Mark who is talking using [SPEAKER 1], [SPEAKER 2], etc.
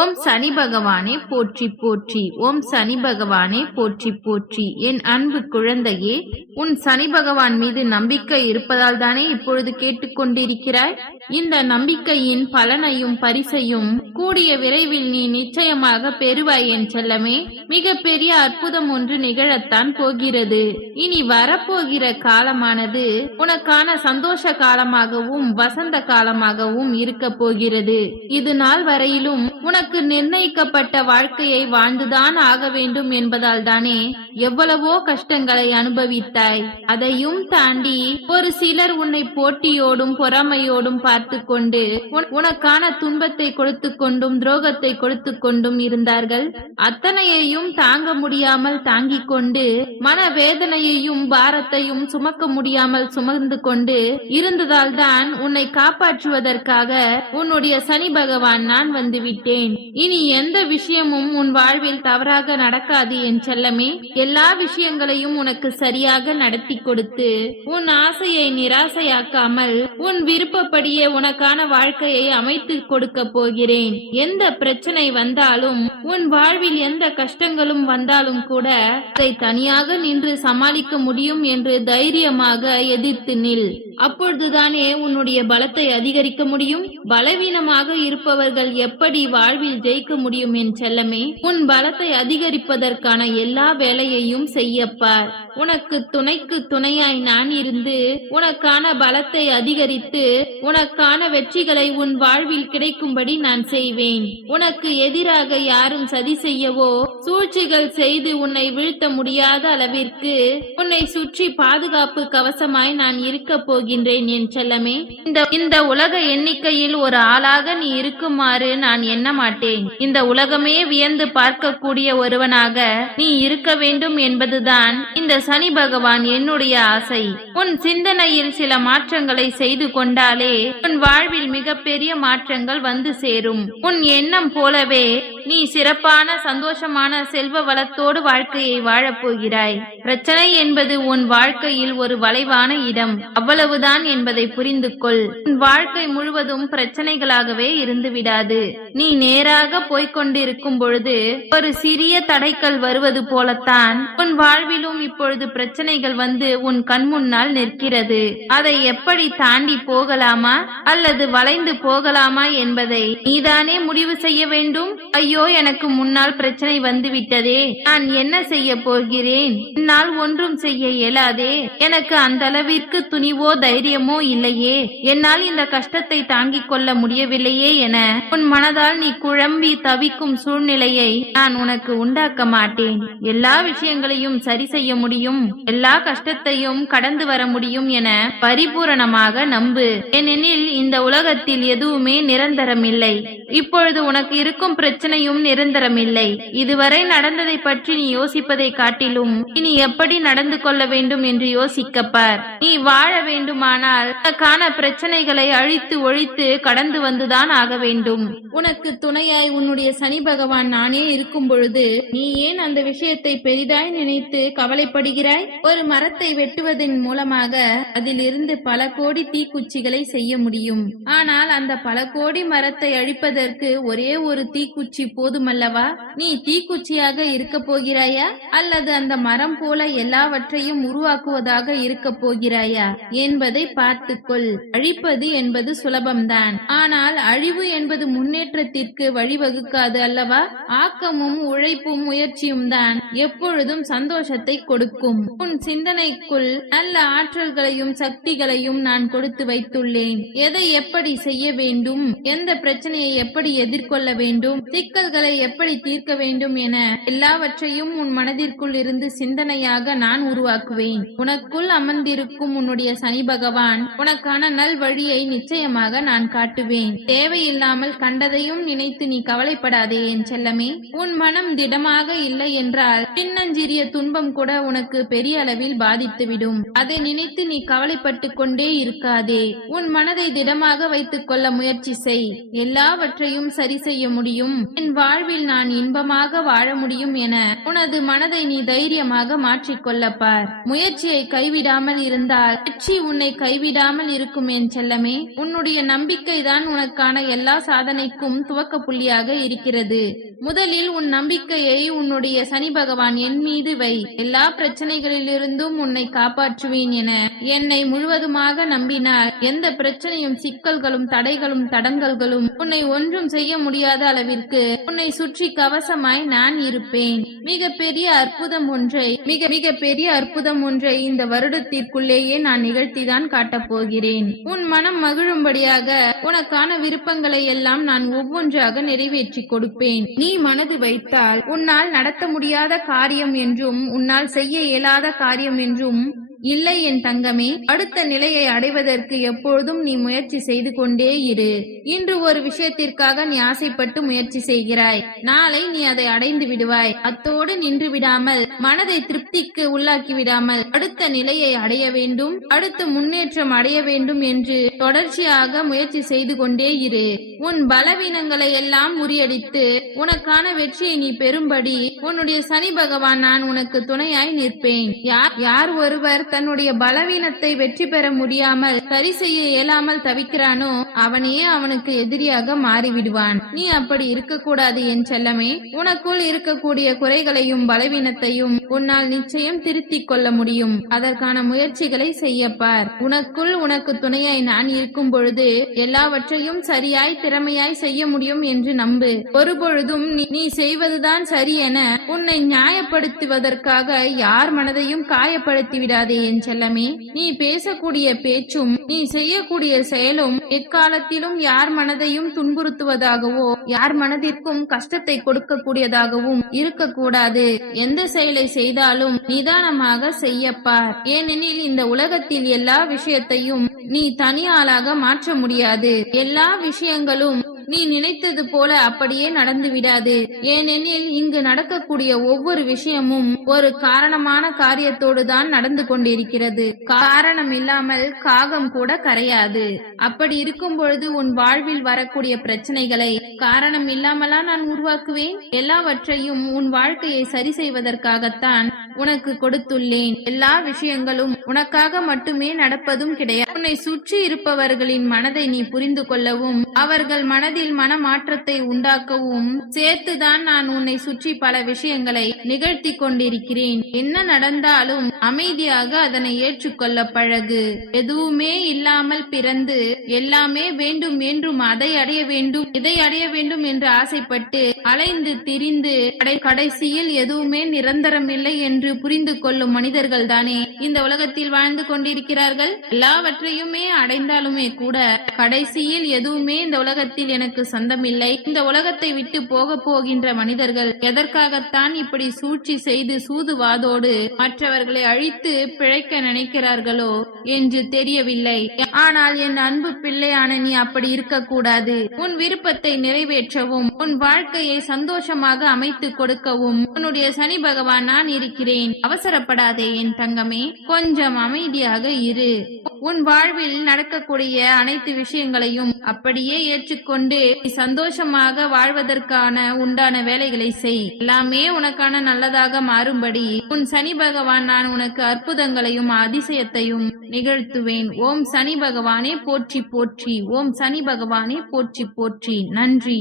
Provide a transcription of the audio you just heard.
[SPEAKER 1] ஓம் சனி பகவானே போற்றி போற்றி. ஓம் சனி பகவானே போற்றி போற்றி. என் அன்பு குழந்தையே உன் சனி பகவான் மீது நம்பிக்கை இருப்பதால் தானே இப்பொழுது கேட்டுக்கொண்டிருக்கிறாய்? இந்த நம்பிக்கையின் பலனையும் பரிசையும் கூடிய விரைவில் நீ நிச்சயமாக பெறுவாய் என் செல்லமே. மிக பெரிய அற்புதம் ஒன்று நிகழத்தான் போகிறது. இனி வரப்போகிற காலமானது உனக்கான சந்தோஷ காலமாகவும் வசந்த காலமாகவும் இருக்க போகிறது. இது நாள் வரையிலும் உனக்கு நிர்ணயிக்கப்பட்ட வாழ்க்கையை வாழ்ந்துதான் ஆக வேண்டும் என்பதால் தானே எவ்வளவோ கஷ்டங்களை அனுபவித்தாய். அதையும் தாண்டி ஒரு சிலர் உன்னை போட்டியோடும் பொறாமையோடும் பார்த்து கொண்டு உனக்கான துன்பத்தை கொடுத்து கொண்டும் துரோகத்தை கொடுத்து கொண்டும் இருந்தார்கள். அத்தனையையும் தாங்க முடியாமல் தாங்கிக் கொண்டு மன வேதனையையும் பாரத்தையும் சுமக்க முடியாமல் சுமந்து கொண்டு இருந்ததால் தான் உன்னை காப்பாற்றுவதற்காக உன்னுடைய சனி பகவான் நான் வந்துவிட்டேன் சொல்கிறேன் இனி எந்த விஷயமும் உன் வாழ்வில் தவறாக நடக்காது என் செல்லமே. எல்லா விஷயங்களையும் உனக்கு சரியாக நடத்தி கொடுத்து உன் ஆசையை நிராசையாக்காமல் உன் விருப்பப்படியே உனக்கான வாழ்க்கையை அமைத்து கொடுக்க போகிறேன். எந்த பிரச்சனை வந்தாலும் உன் வாழ்வில் எந்த கஷ்டங்களும் வந்தாலும் கூட அதை தனியாக நின்று சமாளிக்க முடியும் என்று தைரியமாக எதிர்த்து நில். அப்பொழுதுதானே உன்னுடைய பலத்தை அதிகரிக்க முடியும்? பலவீனமாக இருப்பவர்கள் எப்படி வாழ்வில் ஜெயிக்க முடியும் என் செல்லமே. உன் பலத்தை அதிகரிப்பதற்கான எல்லா வேலையையும் செய்யப்பார். உனக்கு துணைக்கு துணையாய் நான் இருந்து உனக்கான பலத்தை அதிகரித்து உனக்கான வெற்றிகளை உன் வாழ்வில் கிடைக்கும்படி நான் செய்வேன். உனக்கு எதிராக யாரும் சதி செய்யவோ சூழ்ச்சிகள் செய்து உன்னை வீழ்த்த முடியாத அளவிற்கு உன்னை சுற்றி பாதுகாப்பு கவசமாய் நான் இருக்க போகின்றேன் என் செல்லமே. இந்த இந்த உலக எண்ணிக்கையில் ஒரு ஆளாக நீ இருக்குமாறு நான் எண்ண மாட்டேன். இந்த உலகமே வியந்து பார்க்கக்கூடிய ஒருவனாக நீ இருக்க வேண்டும் என்பதுதான் இந்த சனி பகவான் என்னுடைய ஆசை. உன் சிந்தனையில் சில மாற்றங்களை செய்து கொண்டாலே உன் வாழ்வில் மிகப்பெரிய மாற்றங்கள் வந்து சேரும். உன் எண்ணம் போலவே நீ சிறப்பான சந்தோஷமான செல்வ வளத்தோடு வாழ்க்கையை வாழப் போகிறாய். பிரச்சனை என்பது உன் வாழ்க்கையில் ஒரு வளைவான இடம். அவ்வளவுதான் என்பதை புரிந்து கொள் உன் வாழ்க்கை முழுவதும் பிரச்சனைகளாகவே இருந்து விடாது நீ நேராக போய்கொண்டிருக்கும் பொழுது ஒரு சிறிய தடைக்கல் வருவது போலத்தான். உன் வாழ்விலும் இப்பொழுது பிரச்சனைகள் வந்து உன் கண் முன்னால் நிற்கிறது. அதை எப்படி தாண்டி போகலாமா? அல்லது வளைந்து போகலாமா என்பதை நீதானே முடிவு செய்ய வேண்டும்? ஐயோ எனக்கு முன்னால் பிரச்சனை வந்து விட்டதே நான் என்ன செய்ய போகிறேன்? என்னால் ஒன்றும் செய்ய இயலாதே. எனக்கு அந்த அளவிற்கு துணிவோ தைரியமோ இல்லையே. என்னால் இந்த கஷ்டத்தை தாங்கிக் கொள்ள முடியவில்லையே என உன் மனதால் நீ குழம்பி தவிக்கும் சூழ்நிலையை நான் உனக்கு உண்டாக்க மாட்டேன். எல்லா விஷயங்களையும் சரி செய்ய முடியும். எல்லா கஷ்டத்தையும் கடந்து வர முடியும் என பரிபூரணமாக நம்பு. ஏனெனில் இந்த உலகத்தில் எதுவுமே நிரந்தரமில்லை. இப்பொழுது உனக்கு இருக்கும் பிரச்சனை பிரச்சனையும் நிரந்தரமில்லை. இதுவரை நடந்ததை பற்றி நீ யோசிப்பதை காட்டிலும் இனி எப்படி நடந்து கொள்ள வேண்டும் என்று யோசிக்கப்பார். நீ வாழ வேண்டுமானால் உனக்கான பிரச்சனைகளை அழித்து ஒழித்து கடந்து வந்துதான் ஆக வேண்டும். உனக்கு துணையாய் உன்னுடைய சனி பகவான் நானே இருக்கும் பொழுது நீ ஏன் அந்த விஷயத்தை பெரிதாய் நினைத்து கவலைப்படுகிறாய்? ஒரு மரத்தை வெட்டுவதன் மூலமாக அதிலிருந்து பல கோடி தீக்குச்சிகளை செய்ய முடியும். ஆனால் அந்த பல கோடி மரத்தை அழிப்பதற்கு ஒரே ஒரு தீக்குச்சி போதுமல்லவா? நீ தீக்குச்சியாக இருக்க போகிறாயா? அல்லது அந்த மரம் போல எல்லாவற்றையும் உருவாக்குவதாக இருக்க போகிறாயா? என்பதை பார்த்துக்கொள். அழிப்பது என்பது சுலபம்தான். ஆனால் அழிவு என்பது முன்னேற்றத்திற்கு வழிவகுக்காது அல்லவா? ஆக்கமும் உழைப்பும் முயற்சியும் தான் எப்பொழுதும் சந்தோஷத்தை கொடுக்கும். உன் சிந்தனைக்குள் நல்ல ஆற்றல்களையும் சக்திகளையும் நான் கொடுத்து வைத்துள்ளேன். எதை எப்படி செய்ய வேண்டும்? எந்த பிரச்சனையை எப்படி எதிர்கொள்ள வேண்டும்? சிக்கல்களை எப்படி தீர்க்க வேண்டும் என எல்லாவற்றையும் உன் மனதிற்குள் இருந்து சிந்தனையாக நான் உருவாக்குவேன். உனக்குள் அமர்ந்திருக்கும் உன்னுடைய சனி பகவான் உனக்கான நல் வழியை நிச்சயமாக நான் காட்டுவேன். தேவையில்லாமல் கண்டதையும் நினைத்து நீ கவலைப்படாதே என் செல்லமே. உன் மனம் திடமாக இல்லை என்றால் சின்னஞ்சிறிய துன்பம் கூட உனக்கு பெரிய அளவில் பாதித்துவிடும். அதை நினைத்து நீ கவலைப்பட்டு கொண்டே இருக்காதே. உன் மனதை திடமாக வைத்துக் கொள்ள முயற்சி செய். எல்லாவற்றையும் சரி செய்ய முடியும். என் வாழ்வில் நான் இன்பமாக வாழ முடியும் என உனது மனதை நீ தைரியமாக மாற்றிக்கொள்ளப்பார் முயற்சியை கைவிடாமல் இருந்தால் வெற்றி உன்னை கைவிடாமல் இருக்கும் என் செல்லமே. உன்னுடைய நம்பிக்கைதான் உனக்கான எல்லா சாதனைக்கும் துவக்க புள்ளியாக இருக்கிறது. முதலில் உன் நம்பிக்கையை உன்னுடைய சனி பகவான் என் மீது வை. எல்லா பிரச்சனைகளிலிருந்தும் உன்னை காப்பாற்றுவேன் என என்னை முழுவதுமாக நம்பினால் எந்த பிரச்சனையும் சிக்கல்களும் தடைகளும் தடங்கல்களும் உன்னை ஒன்றும் செய்ய முடியாத அளவிற்கு உன்னை சுற்றி கவசமாய் நான் இருப்பேன். மிக பெரிய அற்புதம் ஒன்றை மிக மிக பெரிய அற்புதம் ஒன்றை இந்த வருடத்திற்குள்ளேயே நான் நிகழ்த்திதான் காட்டப் போகிறேன். உன் மனம் மகிழும்படியாக உனக்கான விருப்பங்களை எல்லாம் நான் ஒவ்வொன்றாக நிறைவேற்றி கொடுப்பேன். நீ மனது வைத்தால் உன்னால் நடத்த முடியாத காரியம் என்றும் உன்னால் செய்ய இயலாத காரியம் என்றும் இல்லை என் தங்கமே அடுத்த நிலையை அடைவதற்கு எப்பொழுதும் நீ முயற்சி செய்து கொண்டே இரு. இன்று ஒரு விஷயத்திற்காக நீ ஆசைப்பட்டு முயற்சி செய்கிறாய். நாளை நீ அதை அடைந்து விடுவாய். அத்தோடு நின்று விடாமல் மனதை திருப்திக்கு உள்ளாக்கி விடாமல் அடுத்த நிலையை அடைய வேண்டும் அடுத்த முன்னேற்றம் அடைய வேண்டும் என்று தொடர்ச்சியாக முயற்சி செய்து கொண்டே இரு. உன் பலவீனங்களை எல்லாம் முறியடித்து உனக்கான வெற்றியை நீ பெறும்படி உன்னுடைய சனி பகவான் நான் உனக்கு துணையாய் நிற்பேன். யார் யார் ஒருவர் தன்னுடைய பலவீனத்தை வெற்றி பெற முடியாமல் சரி செய்ய இயலாமல் தவிக்கிறானோ அவனையே அவனுக்கு எதிரியாக மாறிவிடுவான். நீ அப்படி இருக்கக்கூடாது என் செல்லமே. உனக்குள் இருக்கக்கூடிய குறைகளையும் பலவீனத்தையும் உன்னால் நிச்சயம் திருத்திக் கொள்ள முடியும். அதற்கான முயற்சிகளை செய்யப்பார். உனக்குள் உனக்கு துணையாய் நான் இருக்கும் பொழுது எல்லாவற்றையும் சரியாய் திறமையாய் செய்ய முடியும் என்று நம்பு. ஒருபொழுதும் நீ செய்வதுதான் சரி என உன்னை நியாயப்படுத்துவதற்காக யார் மனதையும் காயப்படுத்தி விடாதே என் செல்லமே நீ பேசக்கூடிய பேச்சும் நீ செய்யக்கூடிய செயலும் எக்காலத்திலும் யார் மனதையும் துன்புறுத்துவதாகவோ யார் மனதிற்கும் கஷ்டத்தை கொடுக்கக்கூடியதாகவும் இருக்கக்கூடாது. எந்த செயலை செய்தாலும் நிதானமாக செய்யப்பார் ஏனெனில் இந்த உலகத்தில் எல்லா விஷயத்தையும் நீ தனியாளாக மாற்ற முடியாது. எல்லா விஷயங்களும் நீ நினைத்தது போல அப்படியே நடந்து விடாது. ஏனெனில் இங்கு நடக்கக்கூடிய ஒவ்வொரு விஷயமும் ஒரு காரணமான காரியத்தோடு தான் நடந்து கொண்டிருக்கிறது. காரணம் இல்லாமல் காகம் கூட கரையாது. அப்படி இருக்கும் பொழுது உன் வாழ்வில் வரக்கூடிய பிரச்சனைகளை காரணம் இல்லாமலா நான் உருவாக்குவேன்? எல்லாவற்றையும் உன் வாழ்க்கையை சரி செய்வதற்காகத்தான் உனக்கு கொடுத்துள்ளேன். எல்லா விஷயங்களும் உனக்காக மட்டுமே நடப்பதும் கிடையாது. உன்னை சுற்றி இருப்பவர்களின் மனதை நீ புரிந்து கொள்ளவும் அவர்கள் மனதில் மனமாற்றத்தை உண்டாக்கவும் சேர்த்துதான் நான் உன்னை சுற்றி பல விஷயங்களை நிகழ்த்தி கொண்டிருக்கிறேன். என்ன நடந்தாலும் அமைதியாக அதனை ஏற்றுக்கொள்ள பழகு. எதுவுமே இல்லாமல் பிறந்து எல்லாமே வேண்டும் என்றும் அதை அடைய வேண்டும் இதை அடைய வேண்டும் என்று ஆசைப்பட்டு அலைந்து திரிந்து கடைசியில் எதுவுமே நிரந்தரமில்லை என்று புரிந்து கொள்ளும் மனிதர்கள் தானே இந்த உலகத்தில் வாழ்ந்து கொண்டிருக்கிறார்கள்? எல்லாவற்றையுமே அடைந்தாலுமே கூட கடைசியில் எதுவுமே இந்த உலகத்தில் என எனக்கு சொந்தமில்லை. இந்த உலகத்தை விட்டு போக போகின்ற மனிதர்கள் எதற்காகத்தான் இப்படி சூழ்ச்சி செய்து சூதுவாதோடு மற்றவர்களை அழித்து பிழைக்க நினைக்கிறார்களோ என்று தெரியவில்லை. ஆனால் என் அன்பு பிள்ளையான நீ அப்படி இருக்கக்கூடாது. உன் விருப்பத்தை நிறைவேற்றவும் உன் வாழ்க்கையை சந்தோஷமாக அமைத்து கொடுக்கவும் உன்னுடைய சனி பகவான் நான் இருக்கிறேன். அவசரப்படாதே என் தங்கமே கொஞ்சம் அமைதியாக இரு. உன் வாழ்வில் நடக்கக்கூடிய அனைத்து விஷயங்களையும் அப்படியே ஏற்றுக்கொண்டு கொண்டு சந்தோஷமாக வாழ்வதற்கான உண்டான வேலைகளை செய். எல்லாமே உனக்கான நல்லதாக மாறும்படி உன் சனி பகவான் நான் உனக்கு அற்புதங்களையும் அதிசயத்தையும் நிகழ்த்துவேன். ஓம் சனி பகவானே போற்றி போற்றி. ஓம் சனி பகவானே போற்றி போற்றி. நன்றி.